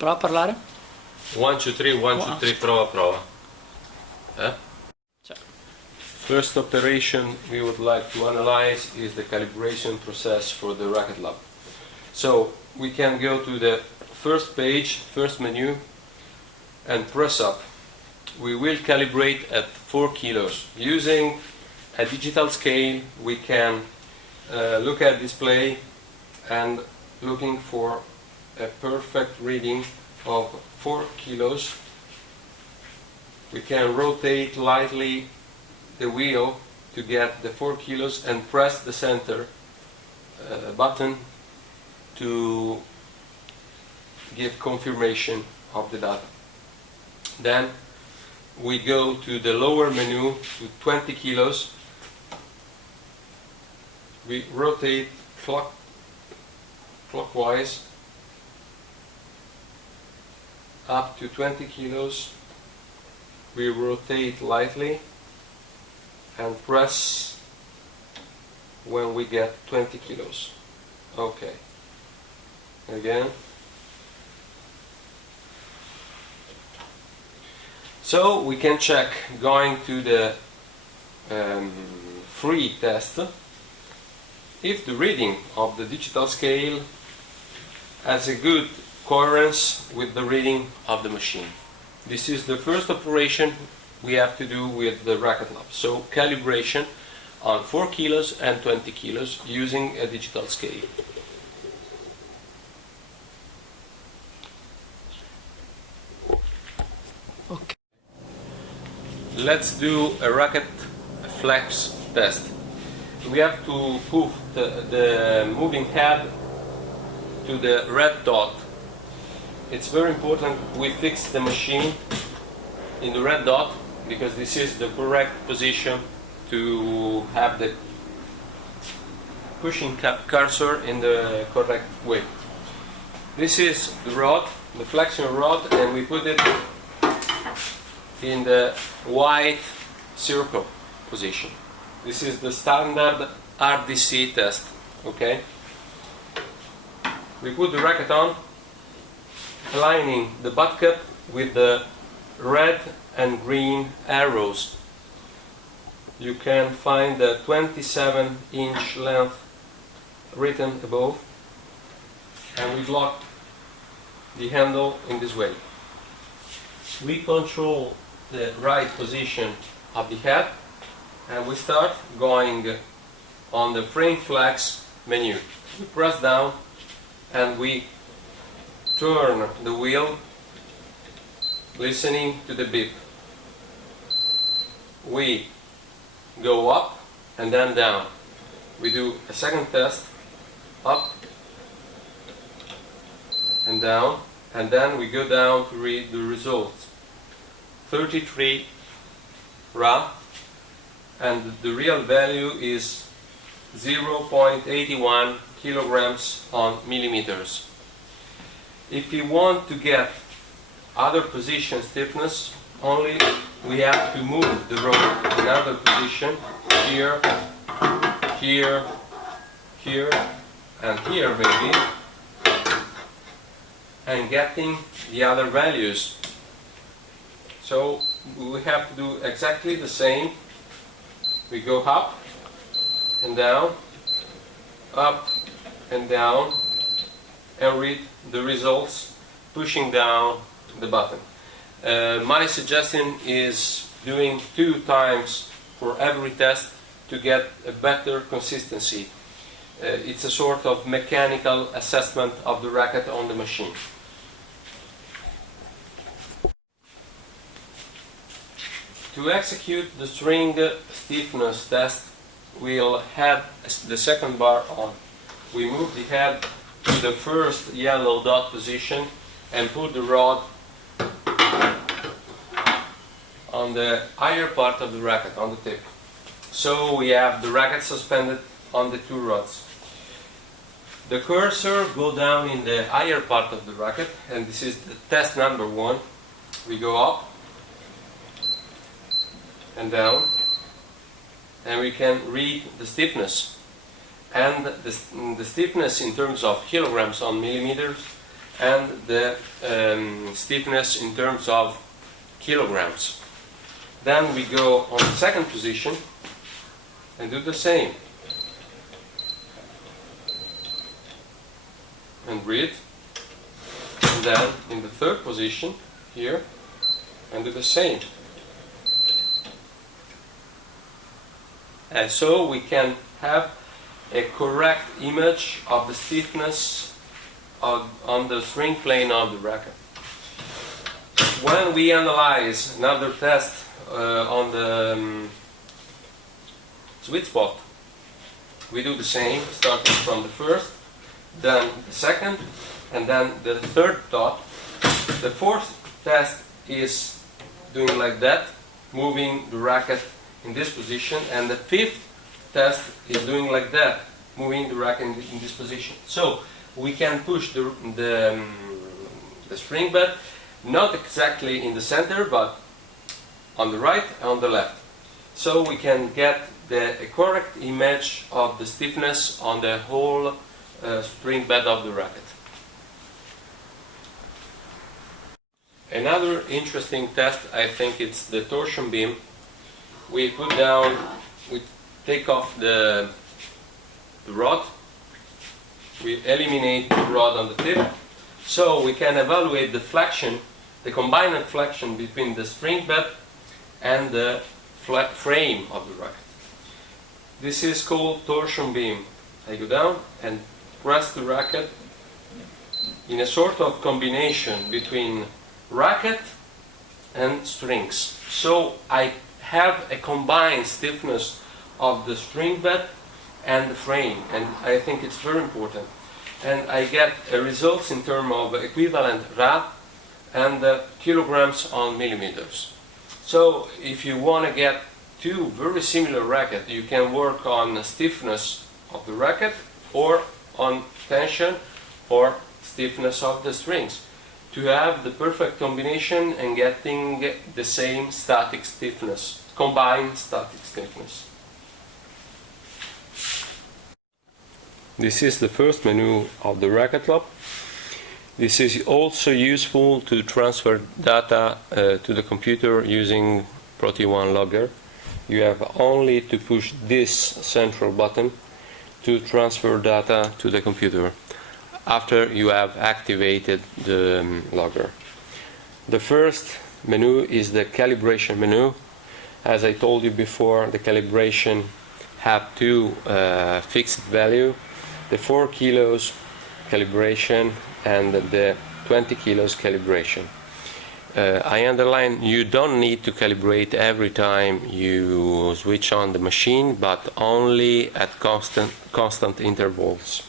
Prova a parlare. 1, 2, 3, 1, 2, 3, prova, prova. First operation we would like to analyze is the calibration process for the Racquetlab. So we can go to the first page, first menu, and press up. We will calibrate at 4 kilos. Using a digital scale we can look at display and looking for a perfect reading of 4 kilos. We can rotate lightly the wheel to get the 4 kilos and press the center button to give confirmation of the data. Then we go to the lower menu to 20 kilos. We rotate clockwise up to 20 kilos. We rotate lightly and press when we get 20 kilos. Okay. Again. So we can check going to the free test if the reading of the digital scale has a good coherence with the reading of the machine. This is the first operation we have to do with the Racquetlab. So calibration on 4 kilos and 20 kilos using a digital scale. Ok. Let's do a racket flex test. We have to move the moving head to the red dot. It's very important we fix the machine in the red dot because this is the correct position to have the pushing cursor in the correct way. This is the rod, the flexion rod, and we put it in the white circle position. This is the standard RDC test. Okay? We put the racket on, aligning the butt cup with the red and green arrows. You can find the 27-inch length written above, and we lock the handle in this way. We control the right position of the head, and we start going on the frame flex menu. We press down and we turn the wheel, listening to the beep. We go up and then down. We do a second test, up and down, and then we go down to read the results. 33 Ra, and the real value is 0.81 kilograms on millimeters. If you want to get other position stiffness, only we have to move the rod in another position, here, here, here, and here maybe, and getting the other values. So we have to do exactly the same. We go up and down, up and down, and read the results, pushing down the button. My suggestion is doing 2 times for every test to get a better consistency. It's a sort of mechanical assessment of the racket on the machine. To execute the string stiffness test, we'll have the second bar on. We move the head to the first yellow dot position and put the rod on the higher part of the racket, on the tip. So we have the racket suspended on the 2 rods. The cursor go down in the higher part of the racket, and this is the test number 1. We go up and down, and we can read the stiffness. And the stiffness in terms of kilograms on millimeters and the stiffness in terms of kilograms. Then we go on the second position and do the same. And breathe. And then in the third position here and do the same. And so we can have a correct image of the stiffness on the string plane of the racket. When we analyze another test on the sweet spot, we do the same, starting from the first, then the second, and then the third dot. The fourth test is doing like that, moving the racket in this position, and the fifth test is doing like that, moving the racket in this position. So we can push the string bed not exactly in the center, but on the right and on the left. So we can get the correct image of the stiffness on the whole string bed of the racket. Another interesting test, I think, it's the torsion beam. We take off the rod, we eliminate the rod on the tip, so we can evaluate the flexion, the combined flexion between the spring bed and the flat frame of the racket. This is called torsion beam. I go down and press the racket in a sort of combination between racket and strings. So I have a combined stiffness of the string bed and the frame, and I think it's very important. And I get results in terms of equivalent rad and kilograms on millimeters. So if you want to get two very similar rackets, you can work on the stiffness of the racket or on tension or stiffness of the strings to have the perfect combination and getting the same static stiffness, combined static stiffness. This is the first menu of the Racquetlab. This is also useful to transfer data to the computer using pro-t-one logger. You have only to push this central button to transfer data to the computer after you have activated the logger. The first menu is the calibration menu. As I told you before, the calibration have two fixed value, the 4 kilos calibration and the 20 kilos calibration. I underline you don't need to calibrate every time you switch on the machine, but only at constant intervals.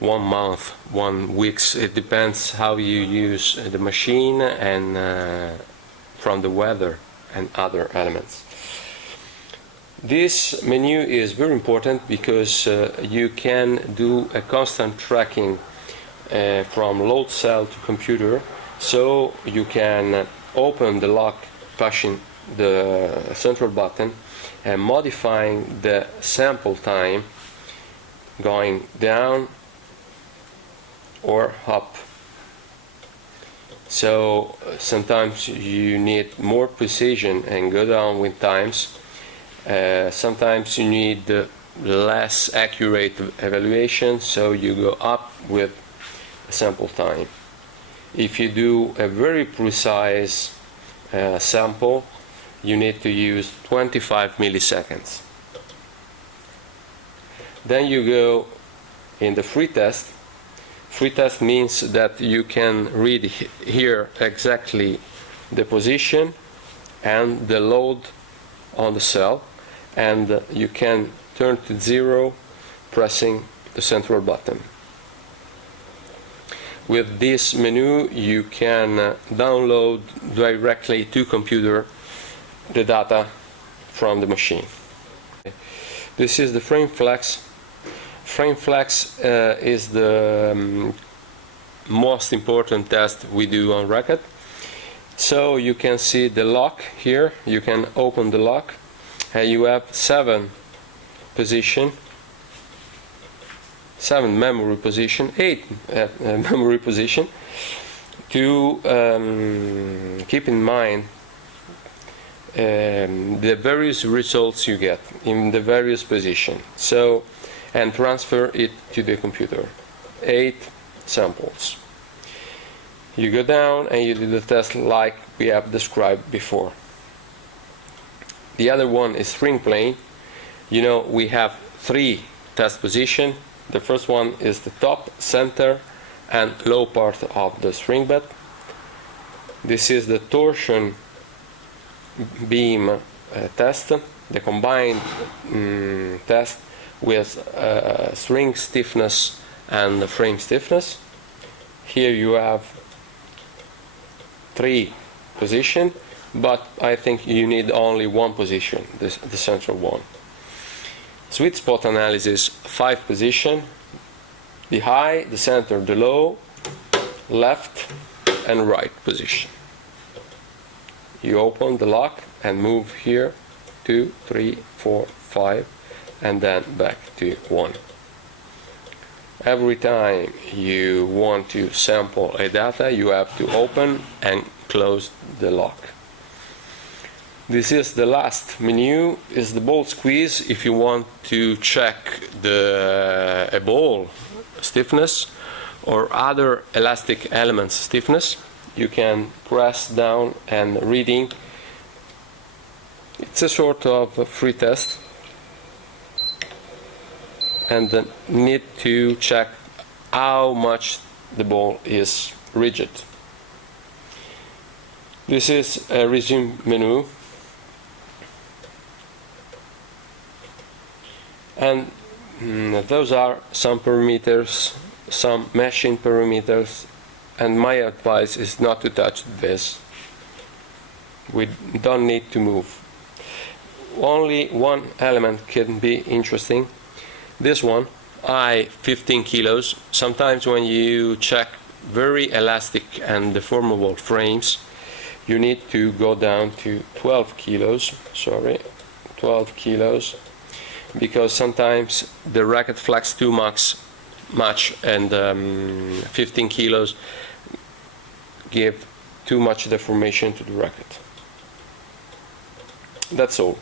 1 month, 1 week, it depends how you use the machine and from the weather and other elements. This menu is very important because you can do a constant tracking from load cell to computer, so you can open the lock pushing the central button and modifying the sample time going down or up. So sometimes you need more precision and go down with times. Sometimes you need less accurate evaluation, so you go up with sample time. If you do a very precise sample, you need to use 25 milliseconds. Then you go in the free test. Free test means that you can read here exactly the position and the load on the cell, and you can turn to 0 pressing the central button. With this menu you can download directly to computer the data from the machine. This is the frame flex. Frame flex is the most important test we do on racket. So you can see the lock here, you can open the lock and you have 7 position, 7 memory position, 8 memory position, to keep in mind the various results you get in the various positions. So, and transfer it to the computer. 8 samples. You go down and you do the test like we have described before. The other one is string plane. You know, we have 3 test positions. The first one is the top, center, and low part of the string bed. This is the torsion beam test, the combined test with string stiffness and frame stiffness. Here you have 3 positions, but I think you need only 1 position, the central one. Sweet spot analysis, 5 positions: the high, the center, the low, left and right position. You open the lock and move here 2, 3, 4, 5, and then back to 1. Every time you want to sample a data, you have to open and close the lock. This is the last menu, is the ball squeeze. If you want to check a ball stiffness or other elastic elements stiffness, you can press down and reading. It's a sort of a free test, and then need to check how much the ball is rigid. This is a resume menu, and those are some parameters, some meshing parameters, and my advice is not to touch this. We don't need to move. Only one element can be interesting. This one, 15 kilos. Sometimes when you check very elastic and deformable frames, you need to go down to 12 kilos. 12 kilos, because sometimes the racket flex too much, and 15 kilos give too much deformation to the racket. That's all.